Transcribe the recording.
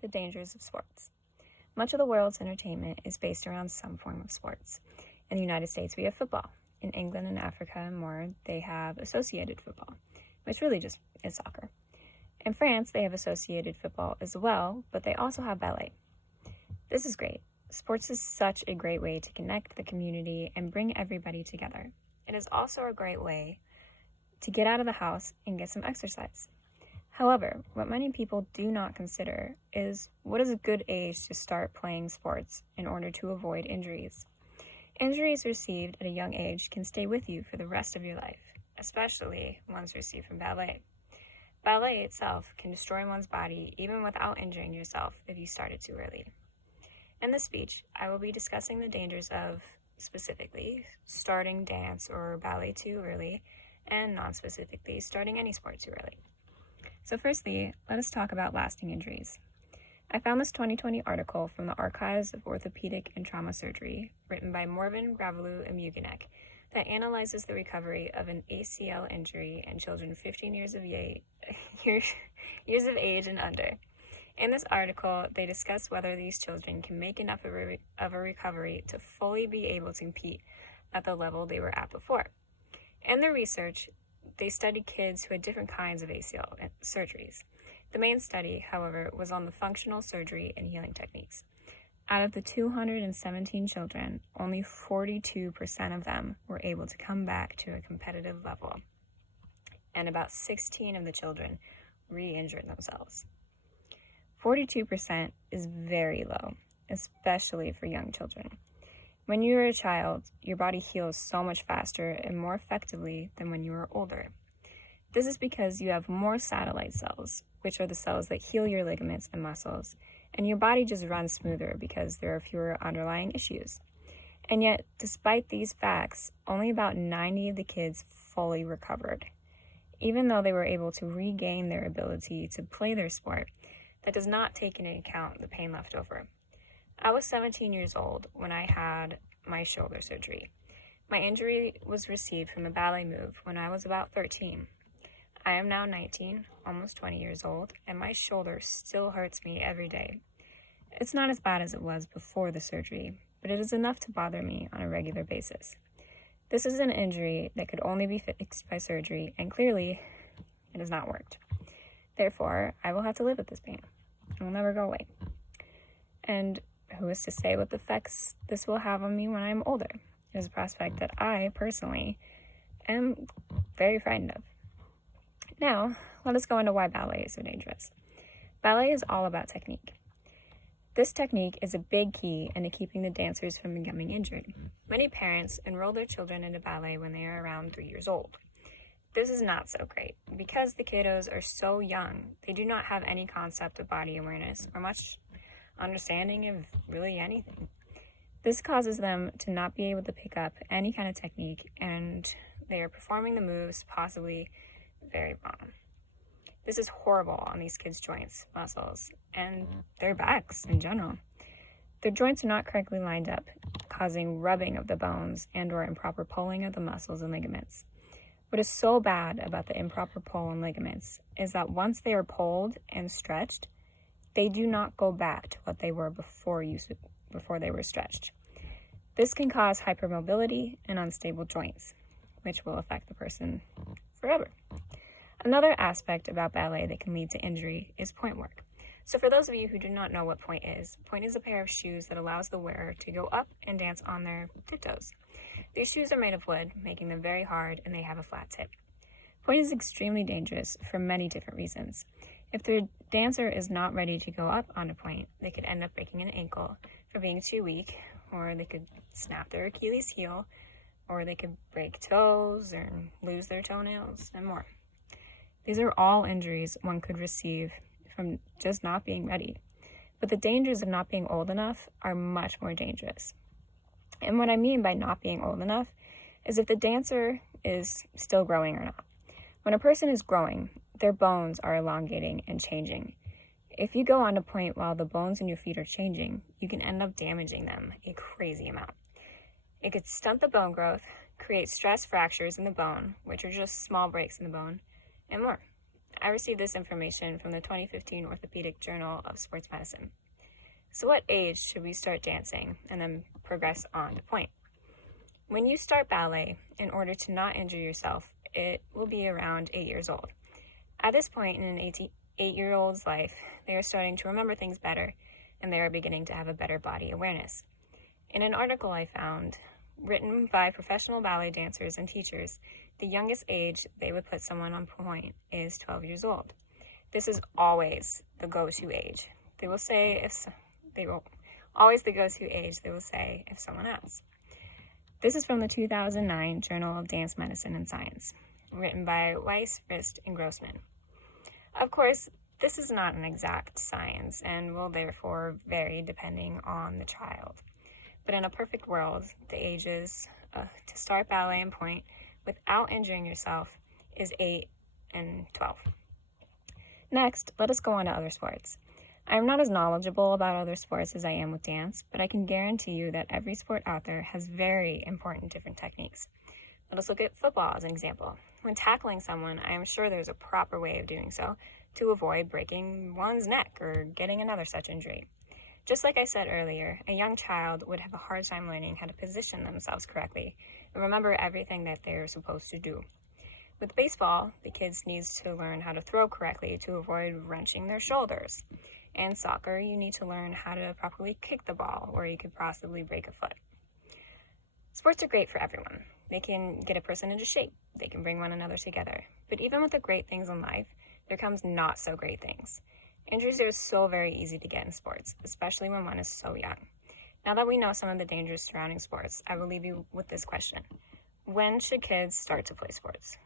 the dangers of sports. Much of the world's entertainment is based around some form of sports. In the United States, we have football. In England and Africa and more, they have associated football, which really just is soccer. In France, they have associated football as well, but they also have ballet. This is great. Sports is such a great way to connect the community and bring everybody together. It is also a great way to get out of the house and get some exercise. However, what many people do not consider is what is a good age to start playing sports in order to avoid injuries. Injuries received at a young age can stay with you for the rest of your life, especially ones received from ballet. Ballet itself can destroy one's body even without injuring yourself if you start it too early. In this speech, I will be discussing the dangers of, specifically, starting dance or ballet too early, and non-specifically, starting any sport too early. So firstly, let us talk about lasting injuries. I found this 2020 article from the Archives of Orthopedic and Trauma Surgery, written by Morvan, Gravelou, and Muganek, that analyzes the recovery of an ACL injury in children 15 years of age and under. In this article, they discuss whether these children can make enough of a recovery to fully be able to compete at the level they were at before. In their research, they studied kids who had different kinds of ACL surgeries. The main study, however, was on the functional surgery and healing techniques. Out of the 217 children, only 42% of them were able to come back to a competitive level, and about 16 of the children re-injured themselves. 42% is very low, especially for young children. When you are a child, your body heals so much faster and more effectively than when you are older. This is because you have more satellite cells, which are the cells that heal your ligaments and muscles, and your body just runs smoother because there are fewer underlying issues. And yet, despite these facts, only about 90 of the kids fully recovered. Even though they were able to regain their ability to play their sport, that does not take into account the pain left over. I was 17 years old when I had my shoulder surgery. My injury was received from a ballet move when I was about 13. I am now 19, almost 20 years old, and my shoulder still hurts me every day. It's not as bad as it was before the surgery, but it is enough to bother me on a regular basis. This is an injury that could only be fixed by surgery, and clearly, it has not worked. Therefore, I will have to live with this pain. It will never go away. And who is to say what effects this will have on me when I'm older? It is a prospect that I, personally, am very frightened of. Now, let us go into why ballet is so dangerous. Ballet is all about technique. This technique is a big key into keeping the dancers from becoming injured. Many parents enroll their children into ballet when they are around 3 years old. This is not so great. Because the kiddos are so young, they do not have any concept of body awareness or much understanding of really anything. This causes them to not be able to pick up any kind of technique, and they are performing the moves possibly very wrong. This is horrible on these kids' joints, muscles, and their backs in general. Their joints are not correctly lined up, causing rubbing of the bones and/or improper pulling of the muscles and ligaments. What is so bad about the improper pull and ligaments is that once they are pulled and stretched, they do not go back to what they were before they were stretched. This can cause hypermobility and unstable joints, which will affect the person forever. Another aspect about ballet that can lead to injury is point work. So for those of you who do not know what point is a pair of shoes that allows the wearer to go up and dance on their tiptoes. These shoes are made of wood, making them very hard, and they have a flat tip. Point is extremely dangerous for many different reasons. If the dancer is not ready to go up on a point, they could end up breaking an ankle for being too weak, or they could snap their Achilles heel, or they could break toes or lose their toenails, and more. These are all injuries one could receive from just not being ready. But the dangers of not being old enough are much more dangerous. And what I mean by not being old enough is if the dancer is still growing or not. When a person is growing, their bones are elongating and changing. If you go on a point while the bones in your feet are changing, you can end up damaging them a crazy amount. It could stunt the bone growth, create stress fractures in the bone, which are just small breaks in the bone, and more. I received this information from the 2015 Orthopedic Journal of Sports Medicine. So what age should we start dancing and then progress on to point? When you start ballet, in order to not injure yourself, it will be around 8 years old. At this point in an 8-year-old's life, they are starting to remember things better, and they are beginning to have a better body awareness. In an article I found, written by professional ballet dancers and teachers, the youngest age they would put someone on point is 12 years old. This is always the go-to age. They will always the go-to age, they will say if someone asks. This is from the 2009 Journal of Dance Medicine and Science, written by Weiss, Rist, and Grossman. Of course, this is not an exact science and will therefore vary depending on the child. But in a perfect world, the ages to start ballet and point without injuring yourself is 8 and 12. Next, let us go on to other sports. I am not as knowledgeable about other sports as I am with dance, but I can guarantee you that every sport out there has very important different techniques. Let us look at football as an example. When tackling someone, I am sure there's a proper way of doing so to avoid breaking one's neck or getting another such injury. Just like I said earlier, a young child would have a hard time learning how to position themselves correctly and remember everything that they're supposed to do. With baseball, the kids need to learn how to throw correctly to avoid wrenching their shoulders. In soccer, you need to learn how to properly kick the ball, or you could possibly break a foot. Sports are great for everyone. They can get a person into shape. They can bring one another together. But even with the great things in life, there comes not so great things. Injuries are so very easy to get in sports, especially when one is so young. Now that we know some of the dangers surrounding sports, I will leave you with this question. When should kids start to play sports?